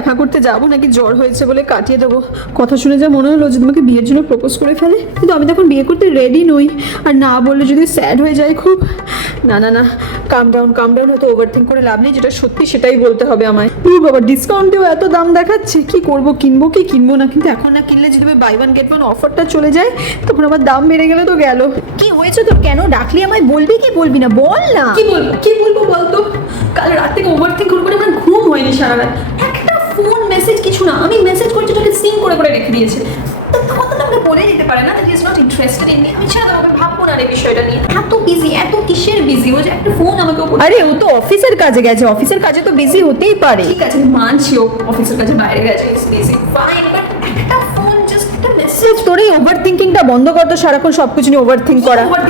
দেখা করতে যাবো নাকি জ্বর হয়েছে বলে কাটিয়ে দেবো। কথা শুনে যা মনে হলো যে তোমাকে বিয়ের জন্য প্রপোজ করে ফেলে, কিন্তু আমি তখন বিয়ে করতে রেডি নই। আর না বললে যদি স্যাড হয়ে যায় খুব। না না না, কাম ডাউন, হয়তো ওভার থিঙ্ক করে লাভ নেই, যেটা সত্যি সেটাই বলতে হবে আমায়। বাবা, ডিসকাউন্টেও এত দাম দেখাচ্ছে, কি করব, কিনবো কি কিনবো না। কিন্তু এখন না কিনলে যদি বাই ওয়ান গেট ওয়ান অফারটা চলে যায় তখন আবার দাম বেড়ে গেলে তো গেল। কি হয়েছে তোর? কেন ডাকলি আমায়? বলবি কি বলবি না বল না। কি বলবো বলতো? কাল রাত থেকে ওভার থিঙ্ক করে আমার ঘুম হয়নি সারা রাত। একটা ফোন মেসেজ কিছু না, আমি মেসেজ করছি তোকে সিন করে রেখে দিয়েছে। তখন তো আমাকে বলে দিতে পারে না he is not interested in me. আমি ছাড়া আমাকে ভাববো না এই বিষয়টা নিয়ে। এত বিজি, এত কিসের বিজি? ও যে একটা ফোন আমাকে, আরে ও তো অফিসের কাজে গেছে, অফিসের কাজে তো বিজি হতেই পারে। ঠিক আছে মানছি ও অফিসের কাছে বাইরে গেছে, ইজ বিজি, ফাইন, বাট একটা ফোন, জাস্ট একটা মেসেজ। তোর এই ওভার থিঙ্কিংটা বন্ধ কর তো, সারাক্ষণ সবকিছু নিয়ে ওভার থিঙ্ক করা। ওভার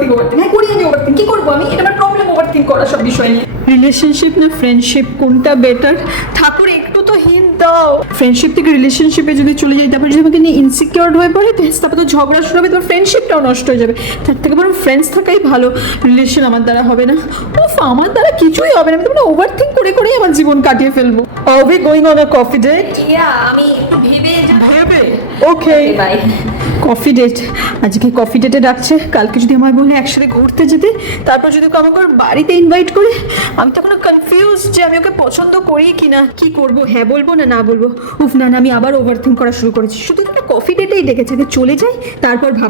থিঙ্ক হ্যাঁ করি আমি ওভার থিঙ্ক। কি করবো আমি? এটা আমার প্রবলেম, ওভার থিঙ্ক করা সব বিষয় নিয়ে। রিলেশনশিপ না ফ্রেন্ডশিপ, কোনটা বেটার? ঠাকুর একটু তো হিন্ট দাও। ফ্রেন্ডশিপ থেকে রিলেশনশিপে যদি চলে যাই, তারপর যদি আমাকে নিয়ে ইনসিকিউর হয়ে পড়ে, তারপর তো ঝগড়া শুরু হবে, তোমার ফ্রেন্ডশিপটাও নষ্ট হয়ে যাবে। তার থেকে বরং ফ্রেন্ডস থাকাই ভালো। রিলেশন আমার দ্বারা হবে না। আমার দ্বারা কিছুই হবে না। আমি তো ওভার থিঙ্ক করেই আমার জীবন কাটিয়ে ফেলবো। Are we going on a coffee date? আমি একটু ভেবে Okay. বাই। কফি ডেট, আজকে কফি ডেটে ডাকছে। কালকে যদি আমায় বলে একসাথে ঘুরতে যেতে, তারপর যদি ওকে আমাকে ওর বাড়িতে ইনভাইট করে, আমি তখন কনফিউজ যে আমি ওকে পছন্দ করি কিনা। কি করবো, হ্যাঁ বলবো না বলবো? উফ না, আমি আবার ওভার থিঙ্ক করা শুরু করেছি। শুধু একটা কফি ডেটেই ডেকেছে, আগে চলে যাই তারপর ভাব।